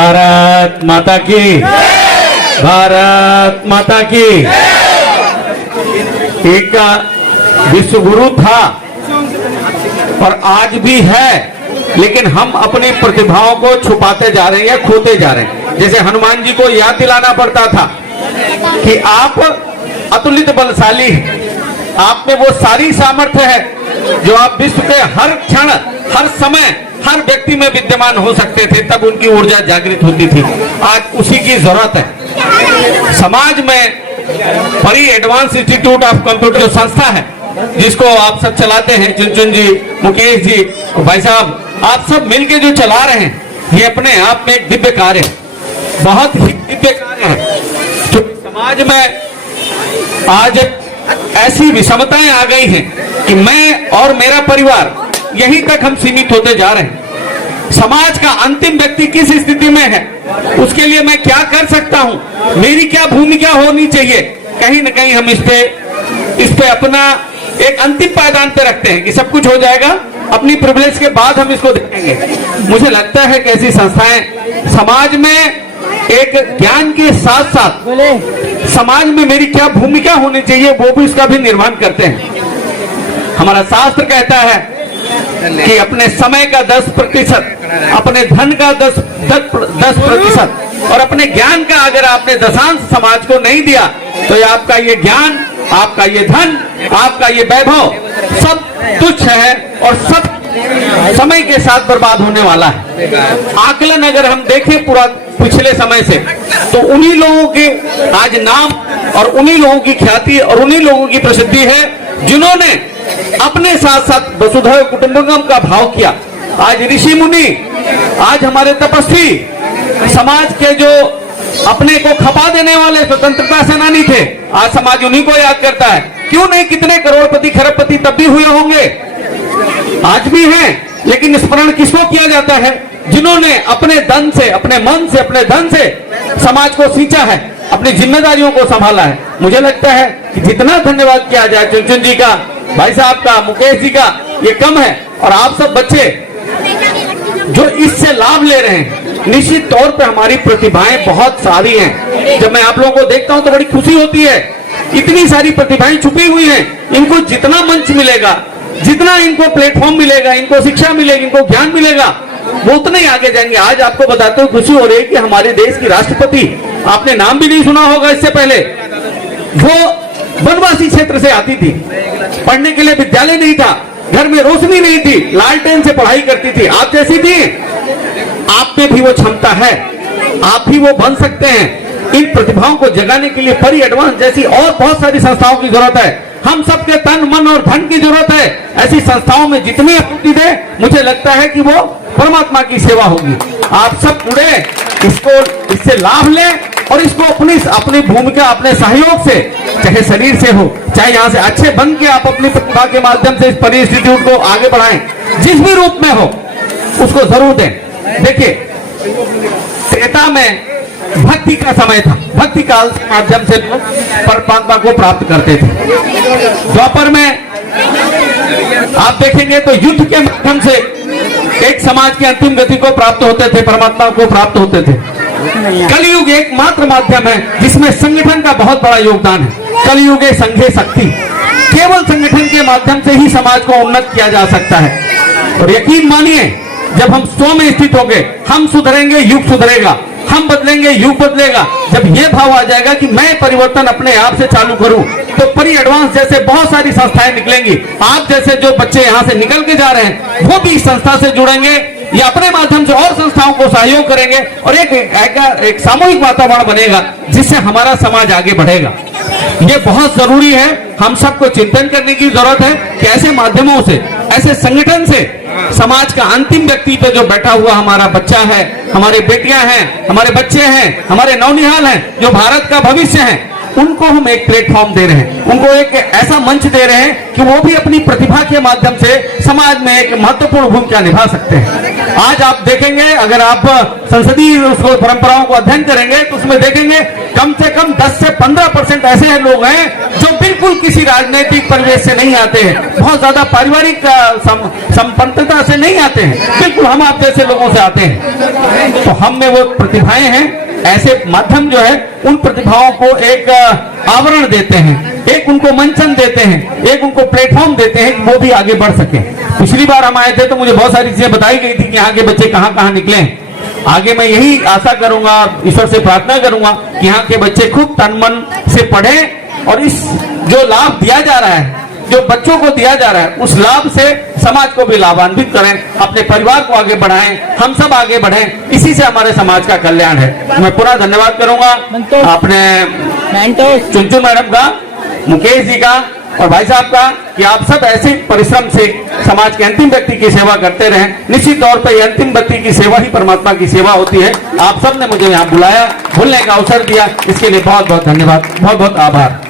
भारत माता की, भारत माता की। एक विश्व गुरु था और आज भी है, लेकिन हम अपनी प्रतिभाओं को छुपाते जा रहे हैं या खोते जा रहे हैं। जैसे हनुमान जी को याद दिलाना पड़ता था कि आप अतुलित बलशाली हैं, आप में वो सारी सामर्थ्य है जो आप विश्व के हर क्षण, हर समय, हर व्यक्ति में विद्यमान हो सकते थे, तब उनकी ऊर्जा जागृत होती थी। आज उसी की जरूरत है। समाज में परी एडवांस इंस्टीट्यूट ऑफ कंप्यूटर जो संस्था है, जिसको आप सब चलाते हैं, चुनचुन जी, मुकेश जी, भाई साहब, आप सब मिलके जो चला रहे हैं, ये अपने आप में एक दिव्य कार्य है, बहुत ही दिव्य कार्य है। जो समाज में आज ऐसी विषमताएं आ गई हैं कि मैं और मेरा परिवार यहीं तक हम सीमित होते जा रहे हैं। समाज का अंतिम व्यक्ति किस स्थिति में है, उसके लिए मैं क्या कर सकता हूं, मेरी क्या भूमिका होनी चाहिए, कहीं ना कहीं हम इस पे अपना एक अंतिम पायदान पे रखते हैं कि सब कुछ हो जाएगा, अपनी प्रिविलेज के बाद हम इसको देखेंगे। मुझे लगता है कि ऐसी संस्थाएं समाज में एक ज्ञान के साथ साथ समाज में मेरी क्या भूमिका होनी चाहिए, वो भी इसका भी निर्माण करते हैं। हमारा शास्त्र कहता है कि अपने समय का 10%, अपने धन का 10% और अपने ज्ञान का अगर आपने दशांश समाज को नहीं दिया, तो ये आपका ये ज्ञान, आपका ये धन, आपका ये वैभव सब तुच्छ है और सब समय के साथ बर्बाद होने वाला है। आकलन अगर हम देखें पूरा पिछले समय से, तो उन्हीं लोगों के आज नाम और उन्हीं लोगों की ख्याति और उन्हीं लोगों की प्रसिद्धि है जिन्होंने अपने साथ साथ वसुधैव कुटुंबकम का भाव किया। आज ऋषि मुनि, आज हमारे तपस्वी, समाज के जो अपने को खपा देने वाले स्वतंत्रता सेनानी थे, आज समाज उन्हीं को याद करता है। क्यों नहीं, कितने करोड़पति खरबपति तब भी हुए होंगे, आज भी हैं, लेकिन स्मरण किसको किया जाता है, जिन्होंने अपने धन से, अपने मन से, अपने धन से समाज को सींचा है, अपनी जिम्मेदारियों को संभाला है। मुझे लगता है कि जितना धन्यवाद किया जाए चुनचुन जी का, भाई साहब का, मुकेश जी का, ये कम है। और आप सब बच्चे जो इससे लाभ ले रहे हैं, निश्चित तौर पे हमारी प्रतिभाएं बहुत सारी हैं। जब मैं आप लोगों को देखता हूं तो बड़ी खुशी होती है। इतनी सारी प्रतिभाएं छुपी हुई हैं, इनको जितना मंच मिलेगा, जितना इनको प्लेटफॉर्म मिलेगा, इनको शिक्षा मिलेगी, इनको ज्ञान मिलेगा, वो उतने ही आगे जाएंगे। आज आपको बताते हुए खुशी हो रही है कि हमारे देश की राष्ट्रपति, आपने नाम भी नहीं सुना होगा इससे पहले, वो वनवासी क्षेत्र से आती थी, पढ़ने के लिए विद्यालय नहीं था, घर में रोशनी नहीं थी, लालटेन से पढ़ाई करती थी। आप जैसी थी, आप में भी वो क्षमता है, आप भी वो बन सकते हैं। इन प्रतिभाओं को जगाने के लिए परी एडवांस जैसी और बहुत सारी संस्थाओं की जरूरत है। हम सबके तन, मन और धन की जरूरत है। ऐसी संस्थाओं में जितनी आपूर्ति दे, मुझे लगता है कि वो परमात्मा की सेवा होगी। आप सब जुड़े, इसको, इससे लाभ लें और इसको अपनी भूमिका, अपने सहयोग से, चाहे शरीर से हो, चाहे यहाँ से अच्छे बन के आप अपनी प्रतिभा के माध्यम से इस परी इंस्टीट्यूट को आगे बढ़ाएं, जिस भी रूप में हो उसको जरूर दें। देखिए, त्रेता में भक्ति का समय था, भक्ति काल के माध्यम से लोग परमात्मा को प्राप्त करते थे। द्वापर में आप देखेंगे तो युद्ध के माध्यम से एक समाज की अंतिम गति को प्राप्त होते थे, परमात्मा को प्राप्त होते थे। कलयुग एकमात्र माध्यम है जिसमें संगठन का बहुत बड़ा योगदान है। कलयुगे संघे शक्ति, केवल संगठन के माध्यम से ही समाज को उन्नत किया जा सकता है। और यकीन मानिए, जब हम स्व में स्थित होंगे, हम सुधरेंगे, युग सुधरेगा, हम बदलेंगे, युग बदलेगा। जब ये भाव आ जाएगा कि मैं परिवर्तन अपने आप से चालू करूं, तो परी एडवांस जैसे बहुत सारी संस्थाएं निकलेंगी। आप जैसे जो बच्चे यहाँ से निकल के जा रहे हैं, वो भी इस संस्था से जुड़ेंगे या अपने माध्यम से और संस्थाओं को सहयोग करेंगे और एक सामूहिक वातावरण बनेगा जिससे हमारा समाज आगे बढ़ेगा। ये बहुत जरूरी है। हम सबको चिंतन करने की जरूरत है कि ऐसे माध्यमों से, ऐसे संगठन से समाज का अंतिम व्यक्ति पे जो बैठा हुआ हमारा बच्चा है, हमारी बेटियां हैं, हमारे बच्चे हैं, हमारे नौनिहाल हैं, जो भारत का भविष्य है, उनको हम एक प्लेटफॉर्म दे रहे हैं, उनको एक ऐसा मंच दे रहे हैं कि वो भी अपनी प्रतिभा के माध्यम से समाज में एक महत्वपूर्ण भूमिका निभा सकते हैं। आज आप देखेंगे, अगर आप संसदीय परंपराओं को अध्ययन करेंगे तो उसमें देखेंगे कम से कम 10 से 15% ऐसे लोग हैं जो बिल्कुल बिल्कुल किसी राजनीतिक परिवेश से नहीं आते हैं, बहुत ज्यादा पारिवारिक संपन्नता से नहीं आते हैं, बिल्कुल हम आप जैसे लोगों से आते हैं। तो हम में वो प्रतिभाएं हैं, ऐसे माध्यम जो है उन प्रतिभाओं को एक आवरण देते हैं, एक उनको मंचन देते हैं, एक उनको प्लेटफॉर्म देते हैं कि वो भी आगे बढ़ सके। पिछली बार हम आए थे तो मुझे बहुत सारी चीजें बताई गई थी कि यहाँ के बच्चे कहाँ कहाँ निकले हैं। आगे मैं यही आशा करूंगा, ईश्वर से प्रार्थना करूंगा कि यहाँ के बच्चे खूब तन मन से पढ़ें और इस जो लाभ दिया जा रहा है, जो बच्चों को दिया जा रहा है, उस लाभ से समाज को भी लाभान्वित करें, अपने परिवार को आगे बढ़ाएं, हम सब आगे बढ़ें। इसी से हमारे समाज का कल्याण है। मैं पूरा धन्यवाद करूंगा अपने चुनचुन मैडम का, मुकेश जी का और भाई साहब का कि आप सब ऐसे परिश्रम से समाज के अंतिम व्यक्ति की सेवा करते रहें। निश्चित तौर पर यह अंतिम व्यक्ति की सेवा ही परमात्मा की सेवा होती है। आप सब ने मुझे यहाँ बुलाया, बोलने का अवसर दिया, इसके लिए बहुत बहुत धन्यवाद, बहुत बहुत आभार।